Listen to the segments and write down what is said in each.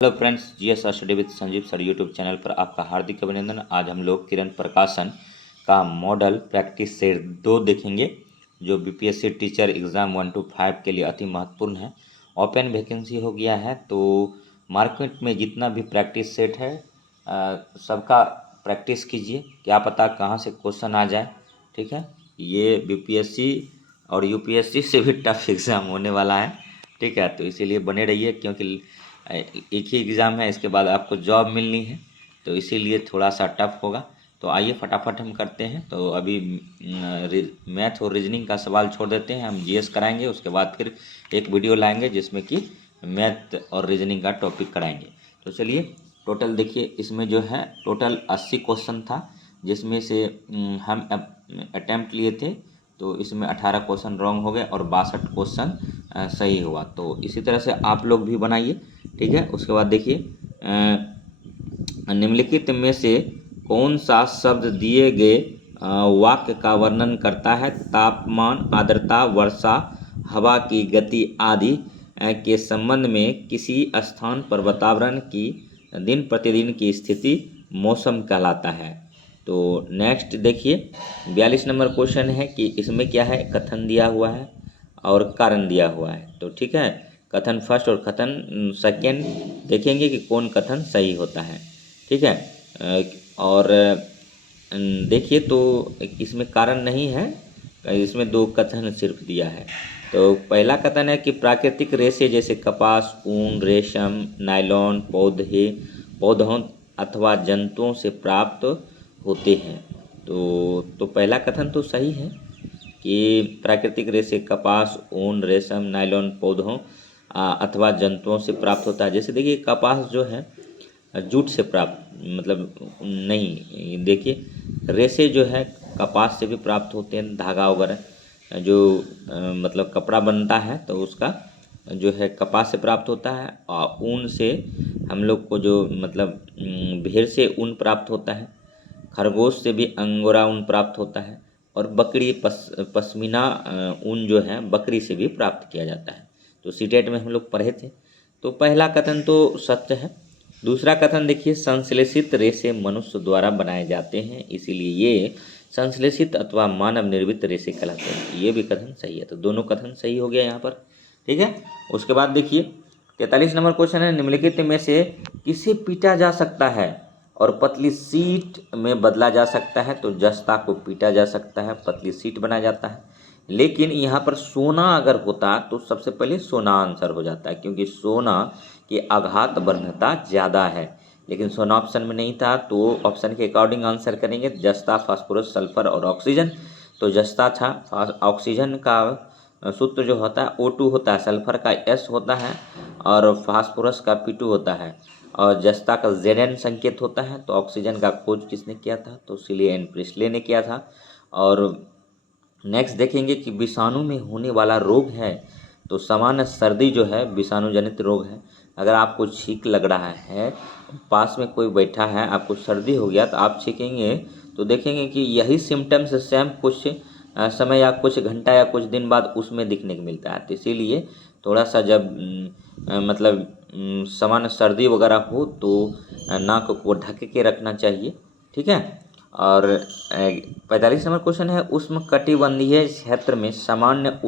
Hello friends, GS study with Sanjeev sir YouTube channel पर आपका हार्दिक अभिनंदन। आज हम लोग किरण प्रकाशन का मॉडल प्रैक्टिस सेट 2 देखेंगे, जो बीपीएससी टीचर एग्ज़ाम 1 to 5 के लिए अति महत्वपूर्ण है। ओपन वैकेंसी हो गया है, तो मार्केट में जितना भी प्रैक्टिस सेट है सबका प्रैक्टिस कीजिए, क्या पता कहाँ से क्वेश्चन आ जाए। ठीक है, ये बीपीएससी और यूपीएससी से भी टफ एग्ज़ाम होने वाला है। ठीक है, तो इसीलिए बने रहिए, क्योंकि एक ही एग्ज़ाम है, इसके बाद आपको जॉब मिलनी है, तो इसीलिए थोड़ा सा टफ होगा। तो आइए फटाफट हम करते हैं। तो अभी मैथ और रीजनिंग का सवाल छोड़ देते हैं, हम जीएस कराएंगे, उसके बाद फिर एक वीडियो लाएंगे जिसमें कि मैथ और रीजनिंग का टॉपिक कराएंगे। तो चलिए, टोटल देखिए, इसमें जो है टोटल 80 क्वेश्चन था, जिसमें से हम अटैम्प्ट लिए थे, तो इसमें 18 क्वेश्चन रॉन्ग हो गए और 62 क्वेश्चन सही हुआ। तो इसी तरह से आप लोग भी बनाइए। ठीक है, उसके बाद देखिए, निम्नलिखित में से कौन सा शब्द दिए गए वाक्य का वर्णन करता है? तापमान, आर्द्रता, वर्षा, हवा की गति आदि के संबंध में किसी स्थान पर वातावरण की दिन प्रतिदिन की स्थिति मौसम कहलाता है। तो नेक्स्ट देखिए, 42 नंबर क्वेश्चन है कि इसमें क्या है, कथन दिया हुआ है और कारण दिया हुआ है। तो ठीक है, कथन फर्स्ट और कथन सेकेंड देखेंगे कि कौन कथन सही होता है। ठीक है, और देखिए, तो इसमें कारण नहीं है, इसमें 2 कथन सिर्फ दिया है। तो पहला कथन है कि प्राकृतिक रेशे जैसे कपास, ऊन, रेशम, नायलॉन पौधों अथवा जंतुओं से प्राप्त होते हैं। तो पहला कथन तो सही है कि प्राकृतिक रेशे कपास, ऊन, रेशम, नायलॉन पौधों अथवा जंतुओं से प्राप्त होता है। जैसे देखिए, कपास जो है जूट से प्राप्त, मतलब नहीं, देखिए रेशे जो है कपास से भी प्राप्त होते हैं, धागा वगैरह जो मतलब कपड़ा बनता है, तो उसका जो है कपास से प्राप्त होता है। और ऊन से हम लोग को जो मतलब भेड़ से ऊन प्राप्त होता है, खरगोश से भी अंगोरा ऊन प्राप्त होता है, और बकरी पश्मीना ऊन जो है बकरी से भी प्राप्त किया जाता है। तो सीटेट में हम लोग पढ़े थे। तो पहला कथन तो सत्य है। दूसरा कथन देखिए, संश्लेषित रेशे मनुष्य द्वारा बनाए जाते हैं, इसीलिए ये संश्लेषित अथवा मानव निर्मित रेशे कहलाते हैं। ये भी कथन सही है, तो दोनों कथन सही हो गया यहाँ पर। ठीक है, उसके बाद देखिए 43 नंबर क्वेश्चन है, निम्नलिखित में से किसे पीटा जा सकता है और पतली सीट में बदला जा सकता है? तो जस्ता को पीटा जा सकता है, पतली सीट बनाया जाता है। लेकिन यहाँ पर सोना अगर होता तो सबसे पहले सोना आंसर हो जाता है, क्योंकि सोना की आघात वर्धता ज़्यादा है। लेकिन सोना ऑप्शन में नहीं था, तो ऑप्शन के अकॉर्डिंग आंसर करेंगे, जस्ता, फास्फोरस, सल्फर और ऑक्सीजन। तो जस्ता था, ऑक्सीजन का सूत्र जो होता है O2 होता है, सल्फर का S होता है, और फास्फोरस का P2 होता है, और जस्ता का Zn संकेत होता है। तो ऑक्सीजन का खोज किसने किया था? तो सिलियन प्रिस्टले ने किया था। और नेक्स्ट देखेंगे कि विषाणु में होने वाला रोग है, तो सामान्य सर्दी जो है विषाणु जनित रोग है। अगर आपको छींक लग रहा है, पास में कोई बैठा है, आपको सर्दी हो गया, तो आप छींकेंगे तो देखेंगे कि यही सिम्टम्स सेम कुछ समय या कुछ घंटा या कुछ दिन बाद उसमें दिखने को मिलता है। तो इसीलिए थोड़ा सा जब मतलब सामान्य सर्दी वगैरह हो तो नाक को ढक के रखना चाहिए। ठीक है, और 45 नंबर क्वेश्चन है, उष्णकटिबंधीय क्षेत्र में सामान्य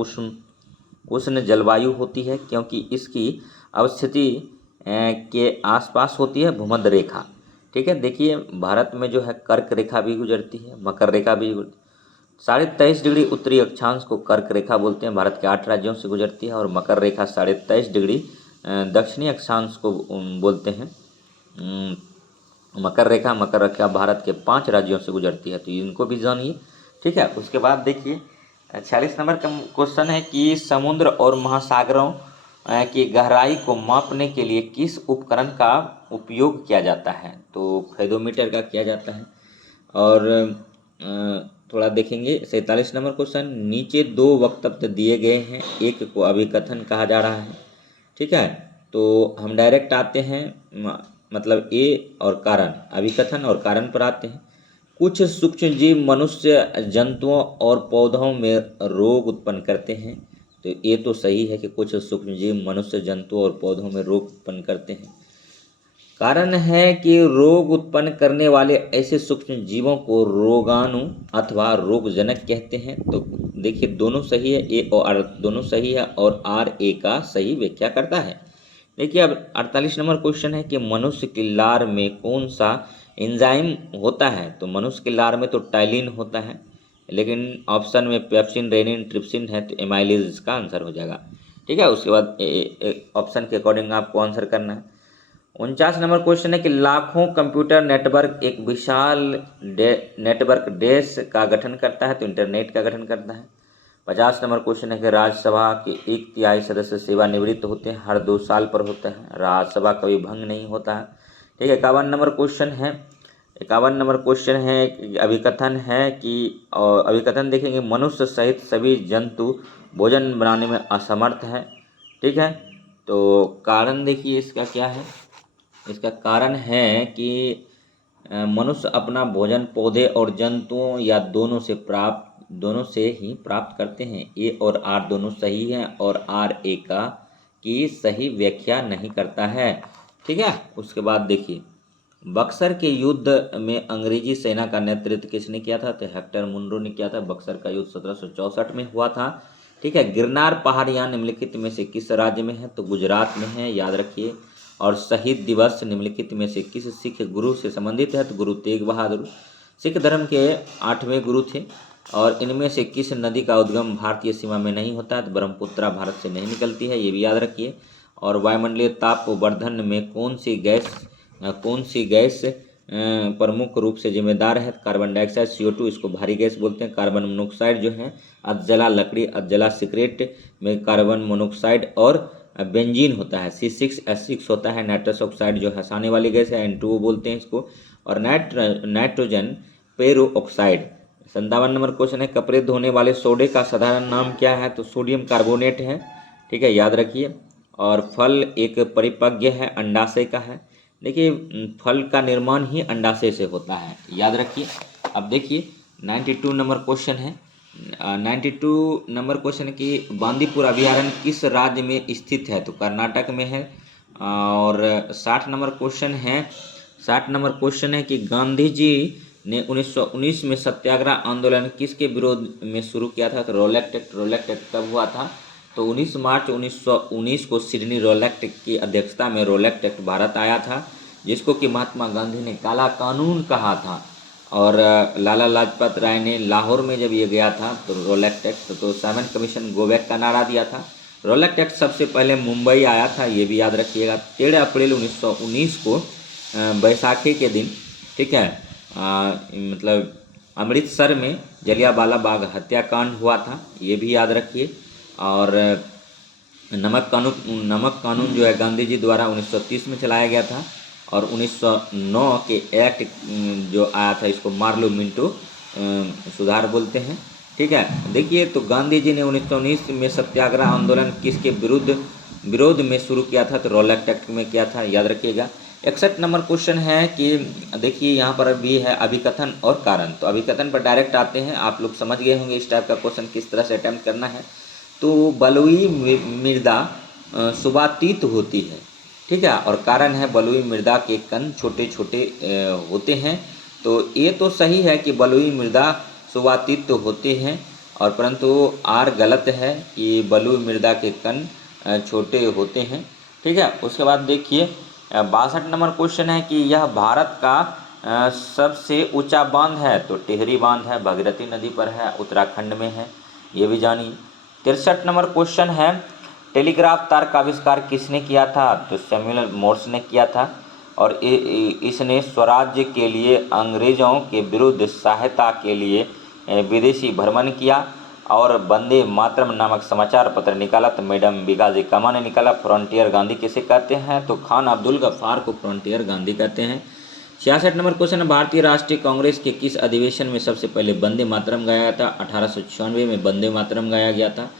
उष्ण जलवायु होती है, क्योंकि इसकी अवस्थिति के आसपास होती है भूमध्य रेखा। ठीक है, देखिए भारत में जो है कर्क रेखा भी गुजरती है, मकर रेखा भी 23.5 डिग्री उत्तरी अक्षांश को कर्क रेखा बोलते हैं, भारत के 8 राज्यों से गुजरती है। और मकर रेखा 23.5 डिग्री दक्षिणी अक्षांश को बोलते हैं। मकर रेखा भारत के 5 राज्यों से गुजरती है, तो इनको भी जानिए। ठीक है, उसके बाद देखिए 46 नंबर का क्वेश्चन है कि समुद्र और महासागरों की गहराई को मापने के लिए किस उपकरण का उपयोग किया जाता है? तो फेदोमीटर का किया जाता है। और थोड़ा देखेंगे 47 नंबर क्वेश्चन, नीचे 2 वक्तव्य दिए गए हैं, एक को अभिकथन कहा जा रहा है। ठीक है, तो हम डायरेक्ट आते हैं, मतलब ए और कारण, अभिकथन और कारण पर आते हैं। कुछ सूक्ष्म जीव मनुष्य, जंतुओं और पौधों में रोग उत्पन्न करते हैं। तो ये तो सही है कि कुछ सूक्ष्म जीव मनुष्य, जंतुओं और पौधों में रोग उत्पन्न करते हैं। कारण है कि रोग उत्पन्न करने वाले ऐसे सूक्ष्म जीवों को रोगाणु अथवा रोगजनक कहते हैं। तो देखिए दोनों सही है, ए और आर दोनों सही है और आर ए का सही व्याख्या करता है। देखिए अब 48 नंबर क्वेश्चन है कि मनुष्य की लार में कौन सा एंजाइम होता है। तो मनुष्य की लार में तो टाइलिन होता है, लेकिन ऑप्शन में पेप्सिन, रेनिन, ट्रिप्सिन है, तो एमाइलेज इसका आंसर हो जाएगा। ठीक है, उसके बाद ऑप्शन के अकॉर्डिंग आपको आंसर करना है। 49 नंबर क्वेश्चन है कि लाखों कंप्यूटर नेटवर्क एक विशाल नेटवर्क डैश का गठन करता है। तो इंटरनेट का गठन करता है। 50 नंबर क्वेश्चन है कि राज्यसभा के 1/3 सदस्य सेवानिवृत्त होते हैं, हर 2 साल पर होता है। राज्यसभा कभी भंग नहीं होता है। ठीक है, 51 नंबर क्वेश्चन है अभिकथन है कि अभिकथन देखेंगे मनुष्य सहित सभी जंतु भोजन बनाने में असमर्थ है। ठीक है, तो कारण देखिए इसका क्या है। इसका कारण है कि मनुष्य अपना भोजन पौधे और जंतुओं या दोनों से ही प्राप्त करते हैं। ए और आर दोनों सही हैं और आर ए का की सही व्याख्या नहीं करता है। ठीक है, उसके बाद देखिए बक्सर के युद्ध में अंग्रेजी सेना का नेतृत्व किसने किया था। तो हेक्टर मुनरो ने किया था। बक्सर का युद्ध 1764 में हुआ था। ठीक है, गिरनार पहाड़ यहाँ निम्नलिखित में से किस राज्य में है। तो गुजरात में है, याद रखिए। और शहीद दिवस निम्नलिखित में से किस सिख गुरु से संबंधित है। तो गुरु तेग बहादुर सिख धर्म के 8वें गुरु थे। और इनमें से किस नदी का उद्गम भारतीय सीमा में नहीं होता है। तो ब्रह्मपुत्रा भारत से नहीं निकलती है, ये भी याद रखिए। और वायुमंडलीय ताप वर्धन में कौन सी गैस प्रमुख रूप से जिम्मेदार है। कार्बन डाइऑक्साइड, CO2, इसको भारी गैस बोलते हैं। कार्बन मोनोऑक्साइड जो है अधजला लकड़ी, अधजला सिगरेट में कार्बन मोनोऑक्साइड और बेंजीन होता है। C6H6 होता है। नाइट्रस ऑक्साइड जो हंसाने वाली गैस है, N2O बोलते हैं इसको। और नाइट्रोजन पेरो ऑक्साइड। 57 नंबर क्वेश्चन है कपड़े धोने वाले सोडे का साधारण नाम क्या है। तो सोडियम कार्बोनेट है। ठीक है, याद रखिए। और फल एक परिपक्व है, अंडाशय का है। देखिए फल का निर्माण ही अंडाशय से होता है, याद रखिए। अब देखिए 92 नंबर क्वेश्चन है। 92 नंबर क्वेश्चन की बांदीपुर अभयारण्य किस राज्य में स्थित है। तो कर्नाटक में है। और 60 नंबर क्वेश्चन है कि गांधी जी ने 1919 में सत्याग्रह आंदोलन किसके विरोध में शुरू किया था। तो रोलेक्ट एक्ट कब हुआ था। तो 19 मार्च 1919 को सिडनी रोलेक्ट की अध्यक्षता में रोलेक्ट एक्ट भारत आया था, जिसको कि महात्मा गांधी ने काला कानून कहा था। और लाला लाजपत राय ने लाहौर में जब ये गया था तो रोलेक्ट एक्ट, तो 7 कमीशन गो बैक का नारा दिया था। रोलेक्ट एक्ट सबसे पहले मुंबई आया था, ये भी याद रखिएगा। 13 अप्रैल 1919 को बैसाखी के दिन, ठीक है, मतलब अमृतसर में जलियांवाला बाग हत्याकांड हुआ था, ये भी याद रखिए। और नमक कानून जो है गांधी जी द्वारा 1930 में चलाया गया था। और 1909 के एक्ट जो आया था इसको मार्लो मिंटो सुधार बोलते हैं। ठीक है, देखिए तो गांधी जी ने 1919 में सत्याग्रह आंदोलन किसके विरोध में शुरू किया था। तो रोलेक्ट एक्ट में किया था, याद रखिएगा। 61 नंबर क्वेश्चन है कि देखिए यहाँ पर भी है अभिकथन और कारण। तो अभिकथन पर डायरेक्ट आते हैं, आप लोग समझ गए होंगे इस टाइप का क्वेश्चन किस तरह से अटेम्प्ट करना है। तो बलुई मृदा सुबातीत होती है। ठीक है, और कारण है बलुई मृदा के कण छोटे छोटे होते हैं। तो ये तो सही है कि बलुई मृदा सुबातीत होते हैं, और परंतु आर गलत है कि बलुई मृदा के कण छोटे होते हैं। ठीक है, उसके बाद देखिए 62 नंबर क्वेश्चन है कि यह भारत का सबसे ऊंचा बांध है। तो टिहरी बांध है, भगीरथी नदी पर है, उत्तराखंड में है, ये भी जानिए। 63 नंबर क्वेश्चन है टेलीग्राफ तार का आविष्कार किसने किया था। तो सैमुअल मोर्स ने किया था। और इसने स्वराज्य के लिए अंग्रेजों के विरुद्ध सहायता के लिए विदेशी भ्रमण किया और वंदे मातरम नामक समाचार पत्र निकाला। तो मैडम बिगाजी कामा ने निकाला। फ्रंटियर गांधी किसे कहते हैं। तो खान अब्दुल गफ्फार को फ्रंटियर गांधी कहते हैं। 66 नंबर क्वेश्चन है भारतीय राष्ट्रीय कांग्रेस के किस अधिवेशन में सबसे पहले वंदे मातरम गाया था। 1896 में वंदे मातरम गाया गया था।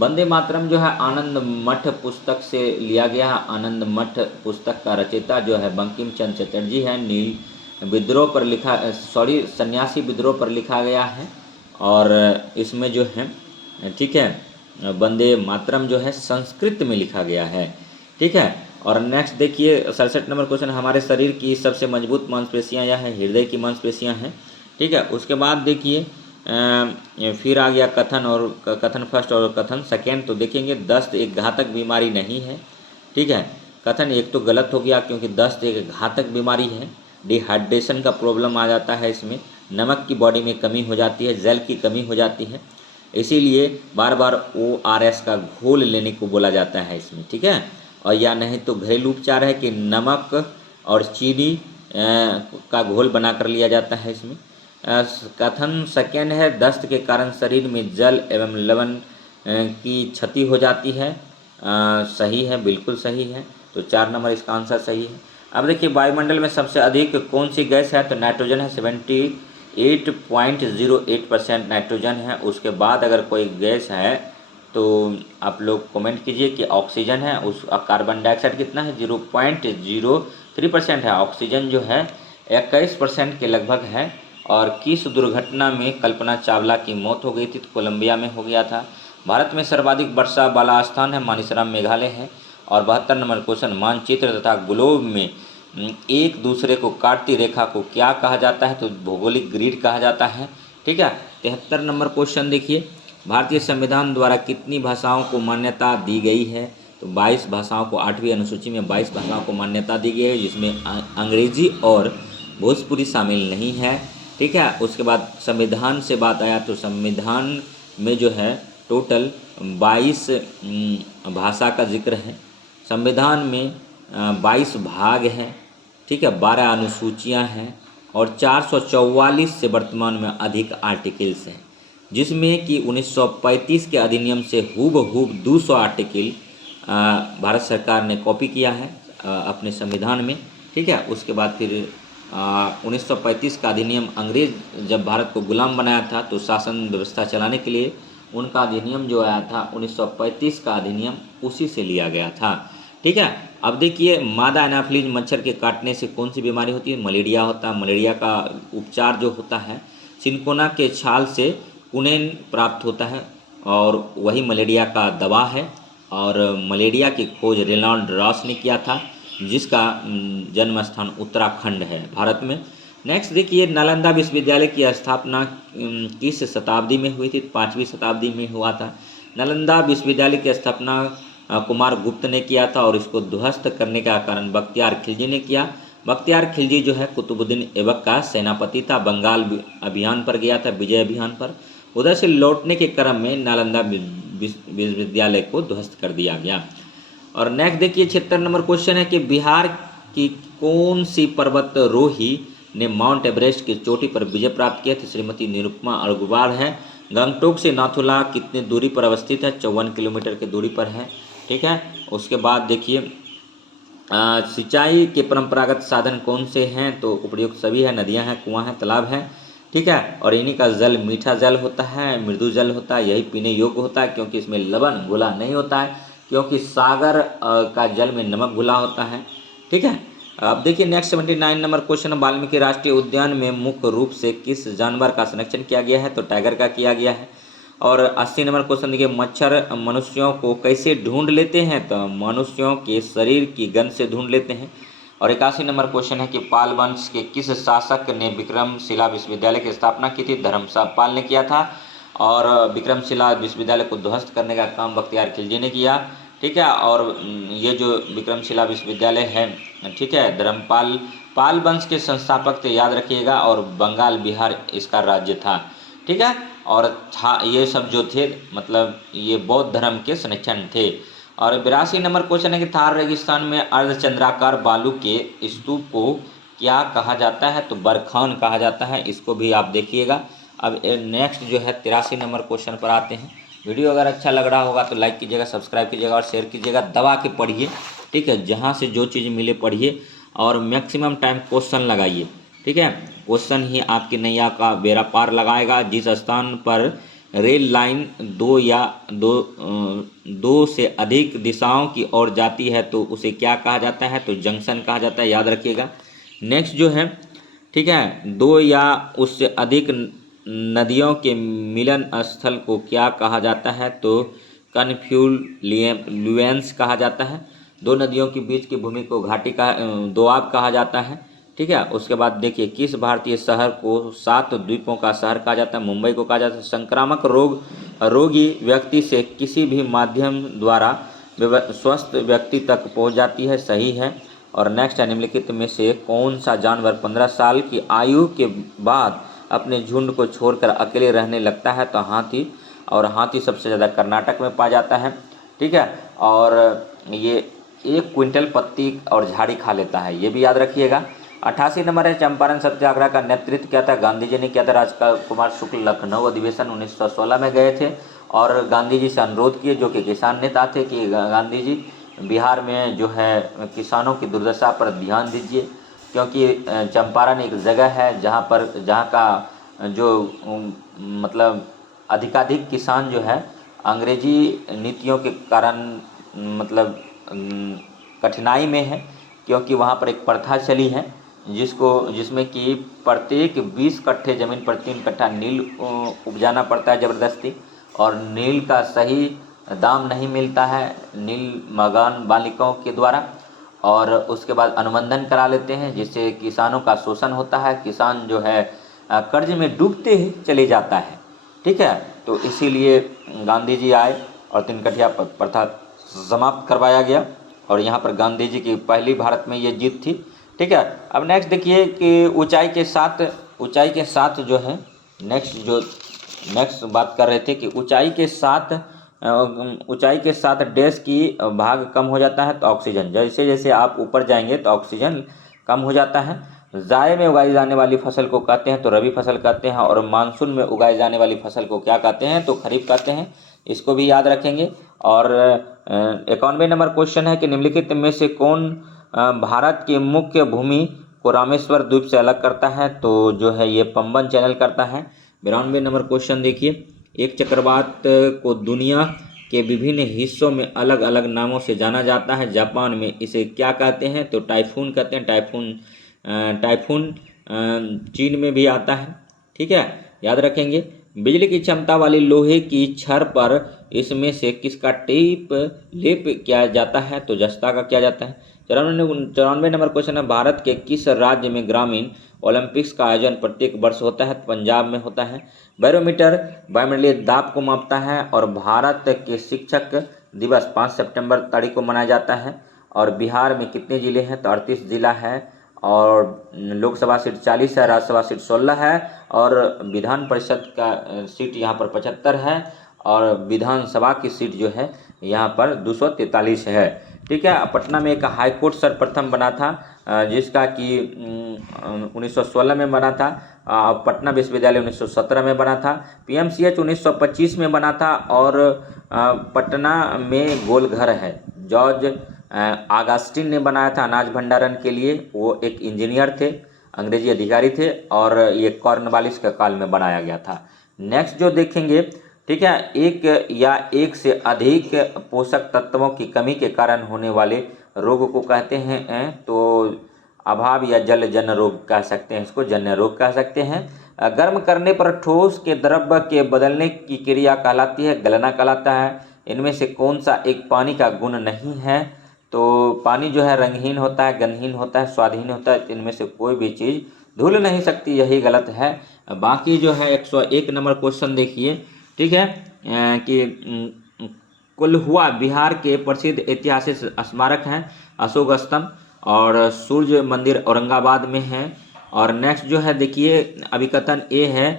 वंदे मातरम जो है आनंद मठ पुस्तक से लिया गया है। आनंद मठ पुस्तक का रचयिता जो है बंकिम चंद्र चटर्जी है। सन्यासी विद्रोह पर लिखा गया है। और इसमें जो है, ठीक है, वंदे मातरम जो है संस्कृत में लिखा गया है। ठीक है, और नेक्स्ट देखिए 67 नंबर क्वेश्चन, हमारे शरीर की सबसे मजबूत मांसपेशियां यह है, हृदय की मांसपेशियां हैं। ठीक है, उसके बाद देखिए फिर आ गया कथन, और कथन फर्स्ट और कथन सेकेंड। तो देखेंगे दस्त एक घातक बीमारी नहीं है। ठीक है, कथन एक तो गलत हो गया क्योंकि दस्त एक घातक बीमारी है। डिहाइड्रेशन का प्रॉब्लम आ जाता है इसमें, नमक की बॉडी में कमी हो जाती है, जल की कमी हो जाती है, इसीलिए बार बार ORS का घोल लेने को बोला जाता है इसमें। ठीक है, और या नहीं तो घरेलू उपचार है कि नमक और चीनी का घोल बना कर लिया जाता है इसमें। कथन सेकेंड है, दस्त के कारण शरीर में जल एवं लवण की क्षति हो जाती है। सही है, बिल्कुल सही है। तो 4 नंबर इसका आंसर सही है। अब देखिए वायुमंडल में सबसे अधिक कौन सी गैस है, तो नाइट्रोजन है, 78.08% नाइट्रोजन है। उसके बाद अगर कोई गैस है तो आप लोग कमेंट कीजिए कि ऑक्सीजन है। उस कार्बन डाइऑक्साइड कितना है, 0.03% है। ऑक्सीजन जो है 21% के लगभग है। और किस दुर्घटना में कल्पना चावला की मौत हो गई थी, तो कोलंबिया में हो गया था। भारत में सर्वाधिक वर्षा वाला स्थान है मानिसराम, मेघालय है। और 72 नंबर क्वेश्चन, मानचित्र तथा ग्लोब में एक दूसरे को काटती रेखा को क्या कहा जाता है, तो भौगोलिक ग्रिड कहा जाता है। ठीक है, 73 नंबर क्वेश्चन देखिए, भारतीय संविधान द्वारा कितनी भाषाओं को मान्यता दी गई है, तो 22 भाषाओं को, 8वीं अनुसूची में 22 भाषाओं को मान्यता दी गई है, जिसमें अंग्रेजी और भोजपुरी शामिल नहीं है। ठीक है, उसके बाद संविधान से बात आया तो संविधान में जो है टोटल 22 भाषा का जिक्र है। संविधान में 22 भाग हैं। ठीक है, 12 अनुसूचियां हैं और 444 से वर्तमान में अधिक आर्टिकल्स हैं, जिसमें कि 1935 के अधिनियम से हूबहू 200 आर्टिकल भारत सरकार ने कॉपी किया है अपने संविधान में। ठीक है, उसके बाद फिर 1935 का अधिनियम, अंग्रेज जब भारत को गुलाम बनाया था तो शासन व्यवस्था चलाने के लिए उनका अधिनियम जो आया था 1935 का अधिनियम, उसी से लिया गया था। ठीक है, अब देखिए मादा एनाफिलीज मच्छर के काटने से कौन सी बीमारी होती है, मलेरिया होता है। मलेरिया का उपचार जो होता है, चिनकोना के छाल से कुनेन प्राप्त होता है और वही मलेरिया का दवा है। और मलेरिया की खोज रेनॉल्ड रॉस ने किया था, जिसका जन्म स्थान उत्तराखंड है भारत में। नेक्स्ट देखिए, नालंदा विश्वविद्यालय की स्थापना किस शताब्दी में हुई थी, 5वीं शताब्दी में हुआ था। नालंदा विश्वविद्यालय की स्थापना कुमार गुप्त ने किया था और इसको ध्वस्त करने का कारण बख्तियार खिलजी ने किया। बख्तियार खिलजी जो है कुतुबुद्दीन ऐबक का सेनापति था, बंगाल अभियान पर गया था, विजय अभियान पर। उधर से लौटने के क्रम में नालंदा विश्वविद्यालय को ध्वस्त कर दिया गया। और नेक्स्ट देखिए 76 नंबर क्वेश्चन है कि बिहार की कौन सी पर्वतारोही ने माउंट एवरेस्ट की चोटी पर विजय प्राप्त किया, तो श्रीमती निरुपमा अग्रवाल है। गंगटोक से नाथुला कितनी दूरी पर अवस्थित है, 54 किलोमीटर की दूरी पर है। ठीक है, उसके बाद देखिए सिंचाई के परंपरागत साधन कौन से हैं, तो उपयुक्त सभी है, नदियां हैं, कुआं हैं, तालाब हैं। ठीक है, और इन्हीं का जल मीठा जल होता है, मृदु जल होता है, यही पीने योग्य होता है क्योंकि इसमें लवण घुला नहीं होता है, क्योंकि सागर का जल में नमक घुला होता है। ठीक है, अब देखिए नेक्स्ट 79 नंबर क्वेश्चन, वाल्मीकि राष्ट्रीय उद्यान में मुख्य रूप से किस जानवर का संरक्षण किया गया है, तो टाइगर का किया गया है। और 80 नंबर क्वेश्चन देखिए, मच्छर मनुष्यों को कैसे ढूंढ लेते हैं, तो मनुष्यों के शरीर की गंध से ढूंढ लेते हैं। और 81 नंबर क्वेश्चन है कि पाल वंश के किस शासक ने विक्रमशिला विश्वविद्यालय की स्थापना की थी, धर्मशाला पाल ने किया था। और विक्रमशिला विश्वविद्यालय को ध्वस्त करने का काम बख्तियार खिलजी ने किया। ठीक है, और ये जो विक्रमशिला विश्वविद्यालय है, ठीक है, धर्मपाल पाल वंश के संस्थापक थे, याद रखिएगा, और बंगाल बिहार इसका राज्य था। ठीक है, और ये सब जो थे मतलब ये बौद्ध धर्म के संरक्षण थे। और 82 नंबर क्वेश्चन है कि थार रेगिस्तान में अर्धचंद्राकार बालू के स्तूप को क्या कहा जाता है, तो बरखान कहा जाता है, इसको भी आप देखिएगा। अब नेक्स्ट जो है 83 नंबर क्वेश्चन पर आते हैं। वीडियो अगर अच्छा लग रहा होगा तो लाइक कीजिएगा, सब्सक्राइब कीजिएगा और शेयर कीजिएगा, दबा के पढ़िए। ठीक है, जहाँ से जो चीज़ मिले पढ़िए और मैक्सिमम टाइम क्वेश्चन लगाइए। ठीक है, क्वेश्चन ही आपकी नैया का बेड़ा पार लगाएगा। जिस स्थान पर रेल लाइन दो से अधिक दिशाओं की ओर जाती है तो उसे क्या कहा जाता है, तो जंक्शन कहा जाता है, याद रखिएगा। नेक्स्ट जो है, ठीक है, 2 या उससे अधिक नदियों के मिलन स्थल को क्या कहा जाता है, तो कन्फ्लुएंस कहा जाता है। दो नदियों के बीच की भूमि को घाटी का दोआब कहा जाता है। ठीक है, उसके बाद देखिए किस भारतीय शहर को 7 द्वीपों का शहर कहा जाता है? मुंबई को कहा जाता है। संक्रामक रोगी व्यक्ति से किसी भी माध्यम द्वारा स्वस्थ व्यक्ति तक पहुंच जाती है, सही है। और नेक्स्ट है, निम्नलिखित में से कौन सा जानवर 15 साल की आयु के बाद अपने झुंड को छोड़कर अकेले रहने लगता है? तो हाथी। और हाथी सबसे ज़्यादा कर्नाटक में पाया जाता है। ठीक है, और ये 1 क्विंटल पत्ती और झाड़ी खा लेता है, ये भी याद रखिएगा। 88 नंबर है, चंपारण सत्याग्रह का नेतृत्व किया था? गांधी जी ने किया था। राजकुमार शुक्ल लखनऊ अधिवेशन 1916 में गए थे और गांधी जी से अनुरोध किए, जो कि किसान नेता थे, कि गांधी जी बिहार में जो है किसानों की दुर्दशा पर ध्यान दीजिए, क्योंकि चंपारण एक जगह है जहाँ का जो मतलब अधिकाधिक किसान जो है अंग्रेजी नीतियों के कारण मतलब कठिनाई में है, क्योंकि वहाँ पर एक प्रथा चली है जिसमें कि प्रत्येक 20 कट्ठे ज़मीन पर 3 कट्ठा नील उपजाना पड़ता है ज़बरदस्ती, और नील का सही दाम नहीं मिलता है नील मकान मालिकों के द्वारा, और उसके बाद अनुबंधन करा लेते हैं, जिससे किसानों का शोषण होता है। किसान जो है कर्ज में डूबते ही चले जाता है। ठीक है, तो इसीलिए गांधी जी आए और 3 कट्ठा प्रथा समाप्त करवाया गया, और यहाँ पर गांधी जी की पहली भारत में ये जीत थी। ठीक है, अब नेक्स्ट देखिए कि ऊंचाई के साथ जो है नेक्स्ट बात कर रहे थे कि ऊंचाई के साथ डैश की भाग कम हो जाता है, तो ऑक्सीजन। जैसे जैसे आप ऊपर जाएंगे तो ऑक्सीजन कम हो जाता है। जाए में उगाई जाने वाली फसल को कहते हैं? तो रबी फसल कहते हैं। और मानसून में उगाई जाने वाली फसल को क्या कहते हैं? तो खरीफ कहते हैं। इसको भी याद रखेंगे। और 91 नंबर क्वेश्चन है कि निम्नलिखित में से कौन भारत की मुख्य भूमि को रामेश्वर द्वीप से अलग करता है? तो जो है ये पंबन चैनल करता है। 92 नंबर क्वेश्चन देखिए, एक चक्रवात को दुनिया के विभिन्न हिस्सों में अलग अलग नामों से जाना जाता है। जापान में इसे क्या कहते हैं? तो टाइफून कहते हैं। टाइफून चीन में भी आता है। ठीक है, याद रखेंगे। बिजली की क्षमता वाली लोहे की छड़ पर इसमें से किसका लेप किया जाता है? तो जस्ता का किया जाता है। 94 नंबर क्वेश्चन है, भारत के किस राज्य में ग्रामीण ओलंपिक्स का आयोजन प्रत्येक वर्ष होता है? पंजाब में होता है। बैरोमीटर वायुमंडलीय दाब को मापता है। और भारत के शिक्षक दिवस 5 सितंबर तारीख को मनाया जाता है। और बिहार में कितने जिले हैं? तो 38 जिला है। और लोकसभा सीट 40 है, राज्यसभा सीट 16 है, और विधान परिषद का सीट यहाँ पर 75 है, और विधानसभा की सीट जो है यहाँ पर 243 है। ठीक है, पटना में एक हाई कोर्ट सर्वप्रथम बना था, जिसका कि 1916 में बना था। पटना विश्वविद्यालय 1917 में बना था। पीएमसीएच 1925 में बना था। और पटना में गोलघर है, जॉर्ज आगास्टिन ने बनाया था अनाज भंडारण के लिए। वो एक इंजीनियर थे, अंग्रेजी अधिकारी थे, और ये कॉर्नवालिस के काल में बनाया गया था। नेक्स्ट जो देखेंगे, ठीक है, एक या एक से अधिक पोषक तत्वों की कमी के कारण होने वाले रोग को कहते हैं? तो अभाव या जन्य रोग कह सकते हैं, इसको जन्य रोग कह सकते हैं। गर्म करने पर ठोस के द्रव के बदलने की क्रिया कहलाती है? गलना कहलाता है। इनमें से कौन सा एक पानी का गुण नहीं है? तो पानी जो है रंगहीन होता है, गंधहीन होता है, स्वादहीन होता है। इनमें से कोई भी चीज़ धुल नहीं सकती, यही गलत है। बाकी जो है 101 नंबर क्वेश्चन देखिए, ठीक है, कि कोल्हुआ बिहार के प्रसिद्ध ऐतिहासिक स्मारक हैं? अशोक स्तंभ। और सूर्य मंदिर औरंगाबाद में है। और नेक्स्ट जो है देखिए, अभिकथन ए है,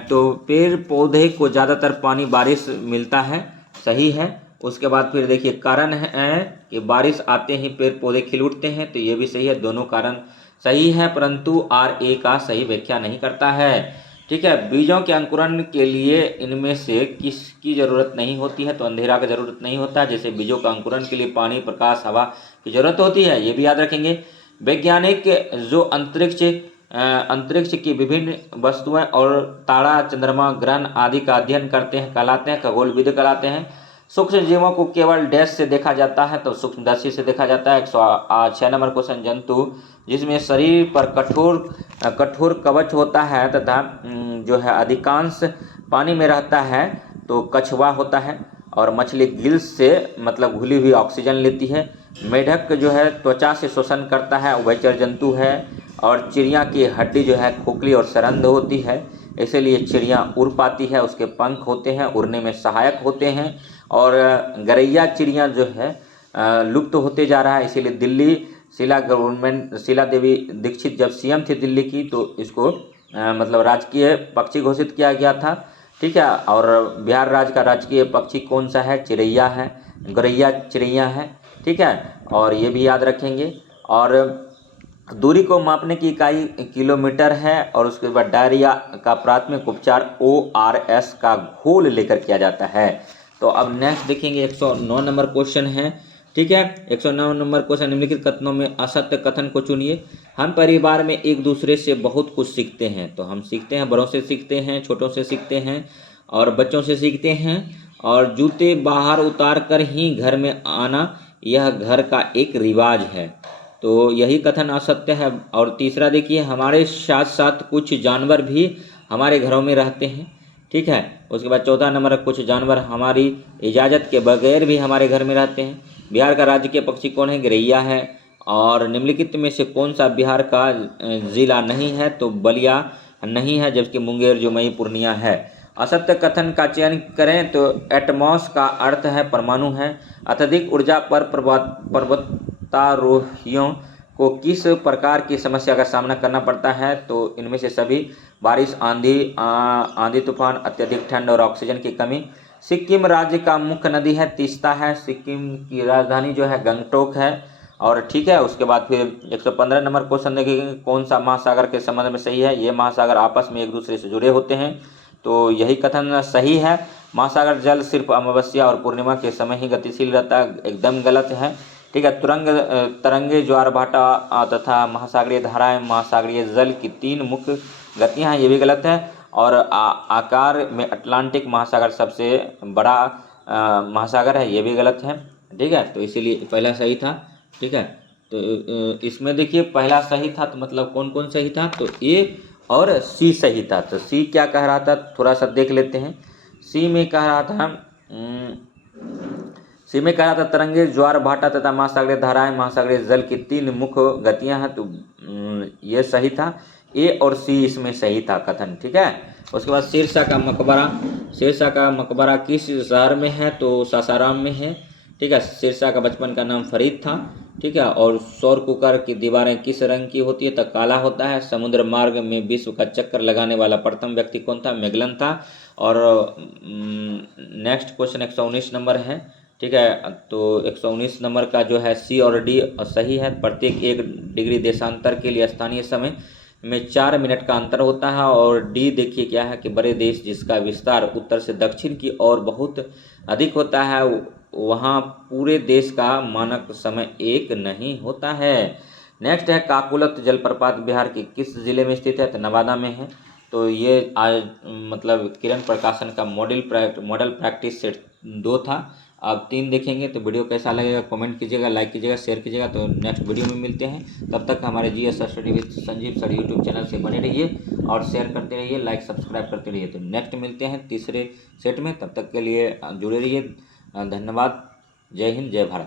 तो पेड़ पौधे को ज़्यादातर पानी बारिश मिलता है, सही है। उसके बाद फिर देखिए कारण है कि बारिश आते ही पेड़ पौधे खिल उठते हैं, तो ये भी सही है। दोनों कारण सही है, परंतु RA का सही व्याख्या नहीं करता है। ठीक है, बीजों के अंकुरण के लिए इनमें से किसकी ज़रूरत नहीं होती है? तो अंधेरा की ज़रूरत नहीं होता है। जैसे बीजों का अंकुरण के लिए पानी, प्रकाश, हवा की ज़रूरत होती है, ये भी याद रखेंगे। वैज्ञानिक जो अंतरिक्ष की विभिन्न वस्तुएं और तारा, चंद्रमा, ग्रह आदि का अध्ययन करते हैं कहलाते हैं? खगोलविद कहलाते हैं। सूक्ष्म जीवों को केवल डैश से देखा जाता है? तो सूक्ष्मदर्शी से देखा जाता है। 106 नंबर क्वेश्चन, जंतु जिसमें शरीर पर कठोर कवच होता है तथा जो है अधिकांश पानी में रहता है, तो कछुआ होता है। और मछली गिल्स से मतलब घुली हुई ऑक्सीजन लेती है। मेढक जो है त्वचा से शोषण करता है, उभयचर जंतु है। और चिड़िया की हड्डी जो है खोखली और सरंध होती है, इसीलिए चिड़िया उड़ पाती है, उसके पंख होते हैं, उड़ने में सहायक होते हैं। और गरैया चिड़िया जो है लुप्त होते जा रहा है, इसीलिए दिल्ली शीला देवी दीक्षित जब सीएम थी दिल्ली की, तो इसको मतलब राजकीय पक्षी घोषित किया गया था। ठीक है। और बिहार राज्य का राजकीय पक्षी कौन सा है? चिड़ैया है, गौरैया चिड़ैया है। ठीक है, और ये भी याद रखेंगे। और दूरी को मापने की इकाई किलोमीटर है। और उसके बाद डायरिया का प्राथमिक उपचार ORS का घोल लेकर किया जाता है। तो अब नेक्स्ट देखेंगे 109 नंबर क्वेश्चन है। ठीक है, 109 नंबर क्वेश्चन, निम्नलिखित कथनों में असत्य कथन को चुनिए। हम परिवार में एक दूसरे से बहुत कुछ सीखते हैं। तो हम सीखते हैं, बड़ों से सीखते हैं, छोटों से सीखते हैं और बच्चों से सीखते हैं। और जूते बाहर उतार कर ही घर में आना, यह घर का एक रिवाज है। तो यही कथन असत्य है। और तीसरा देखिए, हमारे साथ साथ कुछ जानवर भी हमारे घरों में रहते हैं। ठीक है। उसके बाद 14 नंबर, कुछ जानवर हमारी इजाज़त के बगैर भी हमारे घर में रहते हैं। बिहार का राज्य के पक्षी कौन है? गरैया है। और निम्नलिखित में से कौन सा बिहार का जिला नहीं है? तो बलिया नहीं है, जबकि मुंगेर जो मई पूर्णिया है। असत्य कथन का चयन करें तो एटमॉस का अर्थ है परमाणु है। अत्यधिक ऊर्जा पर पर्वतारोहियों को किस प्रकार की समस्या का सामना करना पड़ता है? तो इनमें से सभी, बारिश, आंधी तूफान, अत्यधिक ठंड और ऑक्सीजन की कमी। सिक्किम राज्य का मुख्य नदी है तीस्ता है। सिक्किम की राजधानी जो है गंगटोक है। और ठीक है, उसके बाद फिर 115 नंबर क्वेश्चन देखेंगे, कौन सा महासागर के संबंध में सही है? ये महासागर आपस में एक दूसरे से जुड़े होते हैं। तो यही कथन सही है। महासागर जल सिर्फ अमावस्या और पूर्णिमा के समय ही गतिशील रहता है, एकदम गलत है। ठीक है। तरंगे, ज्वार भाटा तथा महासागरीय धाराएं महासागरीय जल की 3 मुख्य गतियां हैं, ये भी गलत है। और आकार में अटलांटिक महासागर सबसे बड़ा महासागर है, ये भी गलत है। ठीक है, तो इसीलिए पहला सही था। ठीक है, तो इसमें देखिए पहला सही था, तो मतलब कौन कौन सही था? तो ए और सी सही था। तो सी क्या कह रहा था, थोड़ा सा देख लेते हैं। सी में कह रहा था तरंगे, ज्वार भाटा तथा महासागरीय धाराएं महासागरीय जल की 3 मुख्य गतियां हैं। तो ये सही था। ए और सी इसमें सही था कथन। ठीक है। उसके बाद शेरशाह का मकबरा किस शहर में है? तो सासाराम में है। ठीक है। शेरशाह का बचपन का नाम फरीद था। ठीक है। और सौर कुकर की दीवारें किस रंग की होती है? तो काला होता है। समुद्र मार्ग में विश्व का चक्कर लगाने वाला प्रथम व्यक्ति कौन था? मैगलन था। और नेक्स्ट क्वेश्चन 119 नंबर है। ठीक है, तो 119 नंबर का जो है सी और डी सही है। प्रत्येक 1 डिग्री देशांतर के लिए स्थानीय समय में 4 मिनट का अंतर होता है। और डी देखिए क्या है कि बड़े देश जिसका विस्तार उत्तर से दक्षिण की ओर बहुत अधिक होता है, वहाँ पूरे देश का मानक समय 1 नहीं होता है। नेक्स्ट है, काकुलत जलप्रपात बिहार के किस जिले में स्थित है? तो नवादा में है। तो ये आज मतलब किरण प्रकाशन का मॉडल प्रैक्टिस सेट 2 था। अब 3 देखेंगे। तो वीडियो कैसा लगेगा कमेंट कीजिएगा, लाइक कीजिएगा, शेयर कीजिएगा। तो नेक्स्ट वीडियो में मिलते हैं। तब तक हमारे GS study with Sanjeev sir YouTube channel से बने रहिए और शेयर करते रहिए, लाइक सब्सक्राइब करते रहिए। तो नेक्स्ट मिलते हैं तीसरे सेट में, तब तक के लिए जुड़े रहिए। धन्यवाद। जय हिंद, जय भारत।